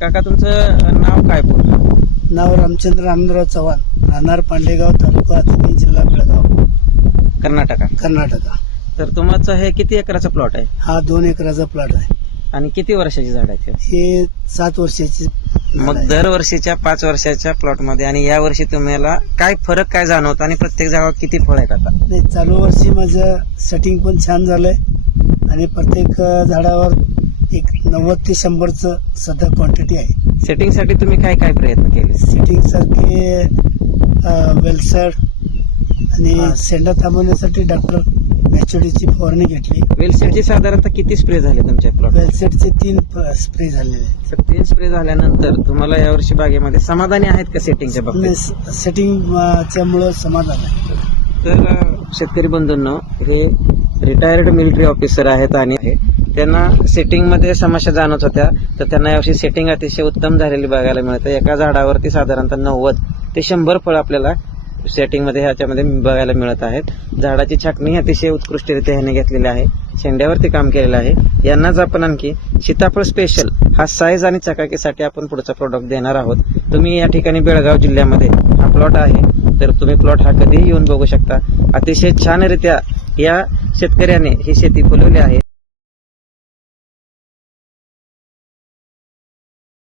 काका तुमचं नाव काय पूर्ण? नाव रामचंद्र आनंदराव चव्हाण, राहणार पांडेगाव, तालुका हातकणंगले, जिल्हा बेळगाव, कर्नाटक. तर तुमचं हे किती एकराचा प्लॉट आहे हा 2 एकराचा प्लॉट आहे. आणि किती वर्षाची झाड आहे? हे 7 वर्षाची झाड मग आहे. दरवर्षीच्या 5 वर्षाच्या प्लॉट मध्ये आणि या वर्षी तुम्हाला काय फरक काय जाणवतो आणि प्रत्येक झाडावर किती फळ आहेत आता? नाही, चालू वर्षी माझं सेटिंग पण छान झालंय आणि प्रत्येक झाडावर एक 90 ते 100च सध्या क्वांटिटी आहे. सेटिंग साठी तुम्ही काय काय प्रयत्न केले? सेटिंग सारखे वेलसर आणि शेंडा थांबवण्यासाठी डॉक्टर मॅच्युरिटीची फवारणी घेतली. वेलसेटचे साधारणतः किती स्प्रे झाले तुमच्या प्लॉट? वेलसेटचे 3 स्प्रे झालेले. 3 स्प्रे झाल्यानंतर तुम्हाला यावर्षी बागेमध्ये समाधानी आहेत का सेटिंगच्या बाबतीत? सेटिंगच्या मुळे समाधान आहे. तर शेतकरी बंधूंनो, हे रिटायर्ड मिलिटरी ऑफिसर आहेत आणि त्यांना सेटिंग मध्ये समस्या जाणवत होत्या, तर त्यांना यावर्षी सेटिंग अतिशय उत्तम झालेली बघायला मिळतं. एका झाडावरती साधारणतः 90 ते 100 फळ आपल्याला सेटिंग मध्ये ह्याच्यामध्ये बघायला मिळत आहेत. झाडाची छाटणी अतिशय उत्कृष्टरित्या ह्याने घेतलेली आहे. शेंड्यावरती काम केलेलं आहे. यांनाच आपण आणखी सीताफळ स्पेशल हा साईज आणि चकाकीसाठी आपण पुढचा प्रोडक्ट देणार आहोत. तुम्ही या ठिकाणी बेळगाव जिल्ह्यामध्ये हा प्लॉट आहे, तर तुम्ही प्लॉट हा कधीही येऊन बघू शकता. अतिशय छानरित्या या शेतकऱ्याने ही शेती फुलवली आहे.